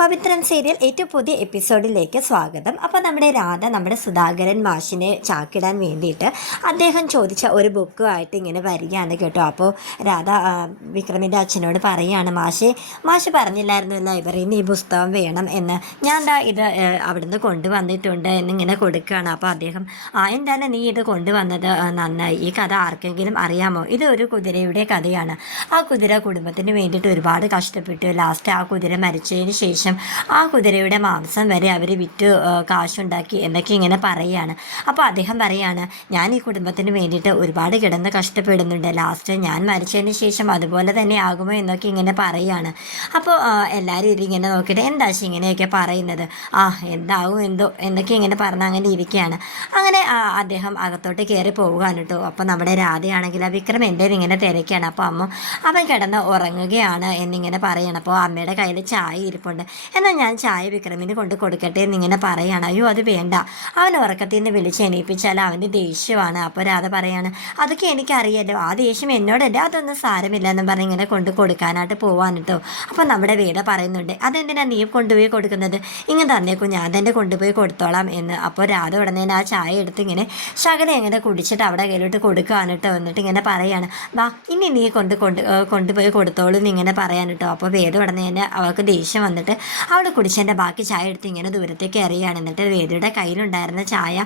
Pavithran serial ഏറ്റവും പുതിയ എപ്പിസോഡിലേക്ക് സ്വാഗതം. അപ്പോൾ നമ്മുടെ രാധ നമ്മുടെ സുധാകരൻ മാഷിനെ ചാക്കിടാൻ വേണ്ടിയിട്ട് അദ്ദേഹം ചോദിച്ച ഒരു ബുക്കുമായിട്ട് ഇങ്ങനെ വരികയാണ് കേട്ടോ. അപ്പോൾ രാധ വിക്രമിന്റെ അച്ഛനോട് പറയുകയാണ് മാഷെ മാഷ് പറഞ്ഞില്ലായിരുന്നു ലൈബ്രറിയിൽ നിന്ന് ഈ പുസ്തകം വേണം എന്ന്. ഞാൻ ദാ ഇത് അവിടുന്ന് കൊണ്ടുവന്നിട്ടുണ്ട് എന്നിങ്ങനെ കൊടുക്കുകയാണ്. അപ്പോൾ അദ്ദേഹം ആ എന്താണ് നീ ഇത് കൊണ്ടുവന്നത്? നന്നായി. ഈ കഥ ആർക്കെങ്കിലും അറിയാമോ? ഇത് ഒരു കുതിരയുടെ കഥയാണ്. ആ കുതിര കുടുംബത്തിന് വേണ്ടിയിട്ട് ഒരുപാട് കഷ്ടപ്പെട്ടു. ലാസ്റ്റ് ആ കുതിര മരിച്ചതിന് ശേഷം ആ കുതിരയുടെ മാംസം വരെ അവർ വിറ്റ് കാശുണ്ടാക്കി എന്നൊക്കെ ഇങ്ങനെ പറയുകയാണ് അപ്പോൾ അദ്ദേഹം പറയാണ് ഞാൻ ഈ കുടുംബത്തിന് വേണ്ടിയിട്ട് ഒരുപാട് കിടന്ന് കഷ്ടപ്പെടുന്നുണ്ട്. ലാസ്റ്റ് ഞാൻ മരിച്ചതിന് ശേഷം അതുപോലെ തന്നെ ആകുമോ എന്നൊക്കെ ഇങ്ങനെ പറയുകയാണ് അപ്പോൾ എല്ലാവരും ഇതിങ്ങനെ നോക്കിയിട്ട് എന്താ ഇങ്ങനെയൊക്കെ പറയുന്നത്? ആ എന്താവും എന്തോ? എന്നൊക്കെ ഇങ്ങനെ പറഞ്ഞ് അങ്ങനെ ഇരിക്കുകയാണ് അങ്ങനെ അദ്ദേഹം അകത്തോട്ട് കയറി പോവുകയാണ് കേട്ടോ. അപ്പോൾ നമ്മുടെ രാധയാണെങ്കിൽ ആ വിക്രം എന്റെ ഇങ്ങനെ തിരക്കുകയാണ് അപ്പോൾ അമ്മ അവൻ കിടന്ന് ഉറങ്ങുകയാണ് എന്നിങ്ങനെ പറയണം. അപ്പോൾ അമ്മയുടെ കയ്യിൽ ചായ ഇരിപ്പുണ്ട്. എന്നാൽ ഞാൻ ചായ വിക്രമിന് കൊണ്ട് കൊടുക്കട്ടെ എന്നിങ്ങനെ പറയാണ്. അയ്യോ അത് വേണ്ട. അവൻ ഉറക്കത്തിൽ നിന്ന് വിളിച്ച് എണീപ്പിച്ചാൽ അവന്റെ ദേഷ്യമാണ്. അപ്പോൾ രാധ പറയാണ് അതൊക്കെ എനിക്കറിയാലോ. ആ ദേഷ്യം എന്നോടല്ലേ? അതൊന്നും സാരമില്ല എന്ന് പറഞ്ഞ് ഇങ്ങനെ കൊണ്ട് കൊടുക്കാനായിട്ട് പോവാൻ കേട്ടോ അപ്പോൾ നമ്മുടെ വേദ പറയുന്നുണ്ട് അതെന്തിനാണ് നീ കൊണ്ടുപോയി കൊടുക്കുന്നത്? ഇങ്ങനെ തന്നേക്കും ഞാൻ തന്നെ കൊണ്ടുപോയി കൊടുത്തോളാം എന്ന്. അപ്പോൾ രാധ ഉടനെ ആ ചായ എടുത്ത് ഇങ്ങനെ ശകലം എങ്ങനെ കുടിച്ചിട്ട് അവിടെ കയ്യിലോട്ട് കൊടുക്കുകയാണ് കേട്ടോ എന്നിട്ട് ഇങ്ങനെ പറയാണ് വാ ഇനി നീ കൊണ്ട് കൊണ്ട് കൊണ്ടുപോയി കൊടുത്തോളൂ എന്ന് ഇങ്ങനെ പറയാൻ കേട്ടോ അപ്പോൾ വേദ ഉടനെ തന്നെ അവൾക്ക് ദേഷ്യം വന്നിട്ട് അവൾ കുടിച്ചതിന്റെ ബാക്കി ചായ എടുത്ത് ഇങ്ങനെ ദൂരത്തേക്ക് എറിയാണ്. എന്നിട്ട് വേദിയുടെ കയ്യിലുണ്ടായിരുന്ന ചായ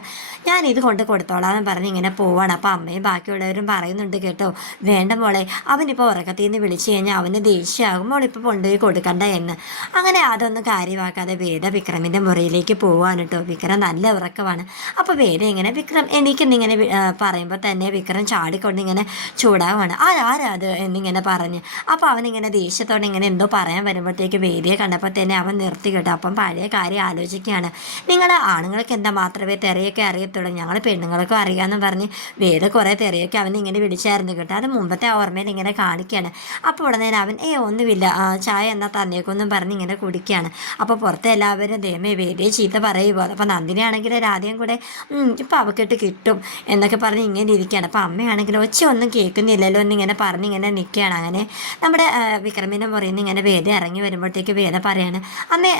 ഞാൻ ഇത് കൊണ്ട് കൊടുത്തോളാം എന്ന് പറഞ്ഞ് ഇങ്ങനെ പോവാണ്. അപ്പോൾ അമ്മയും ബാക്കിയുള്ളവരും പറയുന്നുണ്ട് കേട്ടോ വേണ്ട മോളെ അവനിപ്പോൾ ഉറക്കത്തിൽ നിന്ന് വിളിച്ചു കഴിഞ്ഞാൽ അവന് ദേഷ്യമാകും. മോളിപ്പോൾ കൊണ്ടുപോയി കൊടുക്കണ്ട എന്ന്. അങ്ങനെ അതൊന്നും കാര്യമാക്കാതെ വേദ വിക്രമിന്റെ മുറിയിലേക്ക് പോവാണ് കേട്ടോ. വിക്രം നല്ല ഉറക്കമാണ്. അപ്പോൾ വേദ ഇങ്ങനെ വിക്രം എനിക്കെന്നിങ്ങനെ പറയുമ്പോൾ തന്നെ വിക്രം ചാടിക്കൊണ്ട് ഇങ്ങനെ ചൂടാവാണ്. ആ ആരാ അത്? എന്നിങ്ങനെ പറഞ്ഞ്. അപ്പോൾ അവനിങ്ങനെ ദേഷ്യത്തോടെ ഇങ്ങനെ എന്തോ പറയാൻ വരുമ്പോഴത്തേക്ക് വേദിയെ കണ്ടപ്പോൾ തന്നെ അവൻ നിർത്തി കേട്ടോ. അപ്പം പഴയ കാര്യം ആലോചിക്കുകയാണ്. നിങ്ങൾ ആണുങ്ങൾക്ക് എന്താ മാത്രമേ തെറിയൊക്കെ അറിയത്തുള്ളൂ? ഞങ്ങൾ പെണ്ണുങ്ങൾക്കും അറിയാമെന്ന് പറഞ്ഞ് വേറെ കുറേ തെറിയൊക്കെ അവൻ ഇങ്ങനെ വിളിച്ചായിരുന്നു കേട്ടോ. അത് മുമ്പത്തെ ഓർമ്മയിൽ ഇങ്ങനെ കാണിക്കുകയാണ്. അപ്പോൾ ഉടനെ അവൻ ഏ ഒന്നുമില്ല. ചായ എന്നാൽ തന്നേക്കൊന്നും പറഞ്ഞ് ഇങ്ങനെ കുടിക്കുകയാണ്. അപ്പോൾ പുറത്തെ എല്ലാവരും ദേമേ വേദിയെ ചീത്ത പറയുമോ അപ്പോൾ നന്ദിനിയാണെങ്കിൽ രാധയും കൂടെ ഇപ്പം അവക്കിട്ട് കിട്ടും എന്നൊക്കെ പറഞ്ഞ് ഇങ്ങനെ ഇരിക്കുകയാണ്. അപ്പോൾ അമ്മയാണെങ്കിൽ ഒച്ച ഒന്നും കേൾക്കുന്നില്ലല്ലോ എന്നിങ്ങനെ പറഞ്ഞ് ഇങ്ങനെ നിൽക്കുകയാണ്. അങ്ങനെ നമ്മുടെ വിക്രമിനെ നിന്ന് ഇങ്ങനെ വേദ ഇറങ്ങി വരുമ്പോഴത്തേക്ക് വേദ പറയാണ്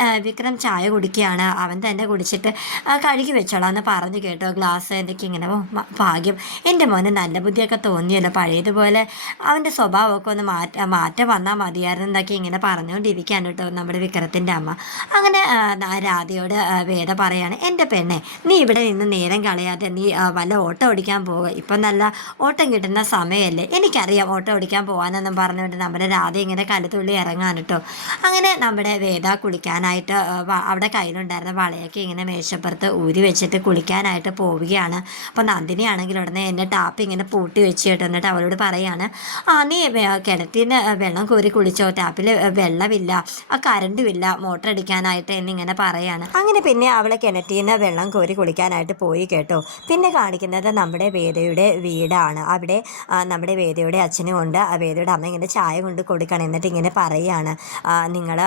ആ, വിക്രം ചായ കുടിക്കുകയാണ്. അവൻ തന്നെ കുടിച്ചിട്ട് കഴുകി വെച്ചോളാം എന്ന് പറഞ്ഞു കേട്ടോ. ഗ്ലാസ് എന്തൊക്കെ ഇങ്ങനെ ഭാഗ്യം എന്റെ മോന് നല്ല ബുദ്ധിയൊക്കെ തോന്നിയല്ലോ. പഴയതുപോലെ അവന്റെ സ്വഭാവമൊക്കെ ഒന്ന് മാറ്റ മാറ്റം വന്നാൽ മതിയായിരുന്നു എന്നൊക്കെ ഇങ്ങനെ പറഞ്ഞുകൊണ്ടിരിക്കുകയാണ് കേട്ടോ നമ്മുടെ വിക്രത്തിന്റെ അമ്മ. അങ്ങനെ രാധയോട് വേദ പറയാണ് എന്റെ പെണ്ണെ നീ ഇവിടെ നിന്ന് നേരം കളയാതെ നീ വല്ല ഓട്ടം ഓടിക്കാൻ പോവുക. ഇപ്പം നല്ല ഓട്ടം കിട്ടുന്ന സമയമല്ലേ. എനിക്കറിയാം ഓട്ടം ഓടിക്കാൻ പോകാനെന്നും പറഞ്ഞുകൊണ്ട് നമ്മുടെ രാധ ഇങ്ങനെ കലത്തുള്ളി ഇറങ്ങാൻ കേട്ടോ. അങ്ങനെ നമ്മുടെ വേദ കുളിക്കാനായിട്ട് അവിടെ കയ്യിലുണ്ടായിരുന്ന വളയൊക്കെ ഇങ്ങനെ മേശപ്പുറത്ത് ഊരി വെച്ചിട്ട് കുളിക്കാനായിട്ട് പോവുകയാണ്. അപ്പോൾ നന്ദിനി ആണെങ്കിൽ ഉടനെ എന്നെ ടാപ്പ് ഇങ്ങനെ പൂട്ടി വെച്ച് കേട്ടോ. എന്നിട്ട് അവളോട് പറയാണ് ആ നീ കിണറ്റിന് വെള്ളം കോരി കുളിച്ചോ? ടാപ്പിൽ വെള്ളമില്ല ആ കറണ്ടുമില്ല മോട്ടർ അടിക്കാനായിട്ട് എന്നിങ്ങനെ പറയാണ്. അങ്ങനെ പിന്നെ അവളെ കിണറ്റിൽ നിന്ന് വെള്ളം കോരി കുളിക്കാനായിട്ട് പോയി കേട്ടോ. പിന്നെ കാണിക്കുന്നത് നമ്മുടെ വേദയുടെ വീടാണ്. അവിടെ നമ്മുടെ വേദയുടെ അച്ഛനും ഉണ്ട്. ആ വേദയുടെ അമ്മ ഇങ്ങനെ ചായ കൊണ്ട് കൊടുക്കണം എന്നിട്ട് ഇങ്ങനെ പറയുകയാണ് നിങ്ങൾ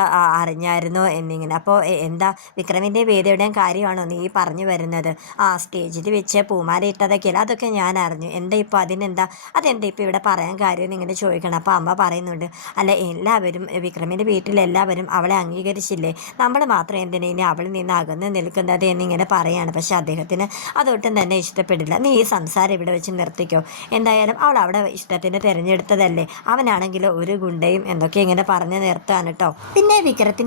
അറിഞ്ഞായിരുന്നോ എന്നിങ്ങനെ. അപ്പോൾ എന്താ വിക്രമിന്റെ വേദയുടെയും കാര്യമാണോ നീ പറഞ്ഞു വരുന്നത്? ആ സ്റ്റേജിൽ വെച്ച് പൂമാല ഇട്ടതൊക്കെയല്ല അതൊക്കെ ഞാൻ അറിഞ്ഞു. എന്താ ഇപ്പോൾ അതിനെന്താ? അതെന്താ ഇപ്പോൾ ഇവിടെ പറയാൻ കാര്യം ഇങ്ങനെ ചോദിക്കണം. അപ്പോൾ അമ്മ പറയുന്നുണ്ട് അല്ല എല്ലാവരും വിക്രമിന്റെ വീട്ടിലെല്ലാവരും അവളെ അംഗീകരിച്ചില്ലേ? നമ്മൾ മാത്രം എന്തിനാ ഇനി അവളിൽ നിന്ന് അകന്ന് നിൽക്കുന്നത്? എന്നിങ്ങനെ പറയാണ്. പക്ഷേ അദ്ദേഹത്തിന് അതൊട്ടും തന്നെ ഇഷ്ടപ്പെടില്ല. നീ ഈ സംസാരം ഇവിടെ വെച്ച് നിർത്തിക്കോ. എന്തായാലും അവൾ അവിടെ ഇഷ്ടത്തിന് തിരഞ്ഞെടുത്തതല്ലേ? അവനാണെങ്കിലോ ഒരു ഗുണ്ടയും എന്തൊക്കെ ഇങ്ങനെ പറഞ്ഞ് നിർത്താൻ കേട്ടോ. പിന്നെ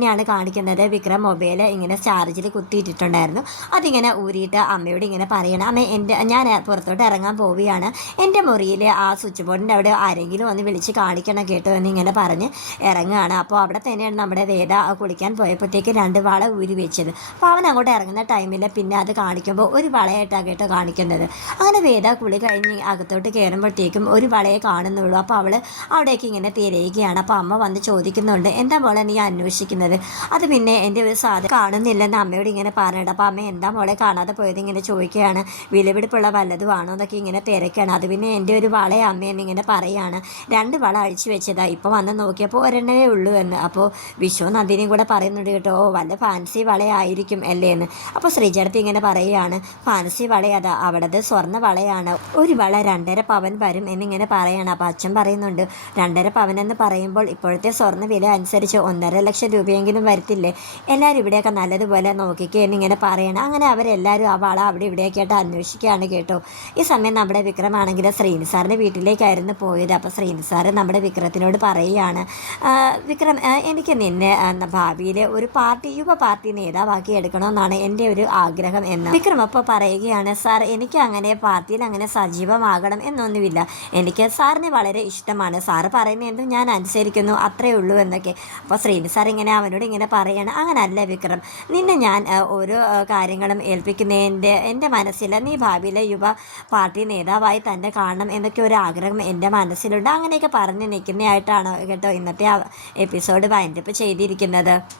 വിക്രത്തിനെയാണ് കാണിക്കുന്നത്. വിക്രം മൊബൈൽ ഇങ്ങനെ ചാർജിൽ കുത്തിയിട്ടിട്ടുണ്ടായിരുന്നു. അതിങ്ങനെ ഊരിയിട്ട് അമ്മയോട് ഇങ്ങനെ പറയണം അമ്മ എന്റെ ഞാൻ പുറത്തോട്ട് ഇറങ്ങാൻ പോവുകയാണ്. എന്റെ മുറിയിൽ ആ സ്വിച്ച് ബോർഡിന്റെ അവിടെ ആരെങ്കിലും ഒന്ന് വിളിച്ച് കാണിക്കണം കേട്ടോ എന്ന് ഇങ്ങനെ പറഞ്ഞ് ഇറങ്ങുകയാണ്. അപ്പോൾ അവിടെ തന്നെയാണ് നമ്മുടെ വേദ കുളിക്കാൻ പോയപ്പോഴത്തേക്ക് രണ്ട് വള ഊരി വെച്ചത്. അപ്പോൾ അവൻ അങ്ങോട്ട് ഇറങ്ങുന്ന ടൈമിൽ പിന്നെ അത് കാണിക്കുമ്പോൾ ഒരു വളയായിട്ടാണ് കേട്ടോ കാണിക്കുന്നത്. അങ്ങനെ വേദ കുളി കഴിഞ്ഞ് അകത്തോട്ട് കയറുമ്പോഴത്തേക്കും ഒരു വളയെ കാണുന്നുള്ളൂ. അപ്പോൾ അവൾ അവിടേക്ക് ഇങ്ങനെ തിരയുകയാണ്. അപ്പോൾ അമ്മ വന്ന് ചോദിക്കുന്നുണ്ട് എന്താ മോളെ നീ അന്വേഷിക്കുന്നത്? അത് പിന്നെ എന്റെ ഒരു സാധനം കാണുന്നില്ലെന്ന് അമ്മയോട് ഇങ്ങനെ പറഞ്ഞിട്ട് അപ്പോൾ അമ്മ എന്താ മോളെ കാണാതെ പോയത് ഇങ്ങനെ ചോദിക്കുകയാണ് വിലപിടിപ്പുള്ള വല്ലതും ആണോ എന്നൊക്കെ ഇങ്ങനെ തിരക്കാണ്. അത് പിന്നെ എന്റെ ഒരു വളയെ അമ്മയെന്ന് ഇങ്ങനെ പറയുകയാണ് രണ്ട് വള അഴിച്ചു വെച്ചതാ ഇപ്പോൾ വന്ന് നോക്കിയപ്പോൾ ഒരെണ്ണമേ ഉള്ളൂ എന്ന്. അപ്പോൾ വിശ്വ നന്ദിനിയും കൂടെ പറയുന്നുണ്ട് കേട്ടോ ഓ വല്ല ഫാൻസി വളയായിരിക്കും അല്ലേ എന്ന്. അപ്പോൾ ശ്രീചരത്തി ഇങ്ങനെ പറയുകയാണ് ഫാൻസി വളയതാ അവിടത് സ്വർണ വളയാണ്. ഒരു വള രണ്ടര പവൻ വരും എന്നിങ്ങനെ പറയാണ്. അപ്പോൾ അച്ഛൻ പറയുന്നുണ്ട് രണ്ടര പവൻ എന്ന് പറയുമ്പോൾ ഇപ്പോഴത്തെ സ്വർണ വില അനുസരിച്ച് ഒന്നര ലക്ഷം രൂപയെങ്കിലും എന്തെങ്കിലും വരത്തില്ലേ? എല്ലാവരും ഇവിടെയൊക്കെ നല്ലതുപോലെ നോക്കിക്കേ എന്നിങ്ങനെ പറയണം. അങ്ങനെ അവരെല്ലാവരും ആ വള അവിടെ ഇവിടെയൊക്കെ ആയിട്ട് അന്വേഷിക്കുകയാണ് കേട്ടോ. ഈ സമയം നമ്മുടെ വിക്രമാണെങ്കിൽ ശ്രീനി സാറിന്റെ വീട്ടിലേക്കായിരുന്നു പോയത്. അപ്പോൾ ശ്രീനി സാറ് നമ്മുടെ വിക്രത്തിനോട് പറയുകയാണ് വിക്രം എനിക്ക് നിന്നെ ഭാവിയിൽ ഒരു പാർട്ടി യുവ പാർട്ടി നേതാവാക്കി എടുക്കണമെന്നാണ് എന്റെ ഒരു ആഗ്രഹം എന്ന്. വിക്രം അപ്പോൾ പറയുകയാണ് സാർ എനിക്ക് അങ്ങനെ പാർട്ടിയിൽ അങ്ങനെ സജീവമാകണം എന്നൊന്നുമില്ല. എനിക്ക് സാറിനെ വളരെ ഇഷ്ടമാണ്. സാറ് പറയുന്ന എന്തും ഞാൻ അനുസരിക്കുന്നു. അത്രേ ഉള്ളൂ എന്നൊക്കെ. അപ്പോൾ ശ്രീനി സാർ ഇങ്ങനെ അവനോട് ഇങ്ങനെ പറയാണ്. അങ്ങനല്ല വിക്രം. നിന്നെ ഞാൻ ഓരോ കാര്യങ്ങളും ഏൽപ്പിക്കുന്നതിന്റെ എന്റെ മനസ്സിൽ. നീ ഭാവിയിലെ യുവ പാർട്ടി നേതാവായി തന്നെ കാണണം എന്നൊക്കെ ഒരു ആഗ്രഹം എന്റെ മനസ്സിലുണ്ട്. അങ്ങനെയൊക്കെ പറഞ്ഞ് നിൽക്കുന്നതായിട്ടാണ് കേട്ടോ ഇന്നത്തെ എപ്പിസോഡ് വൈൻഡപ്പ് ചെയ്തിരിക്കുന്നത്.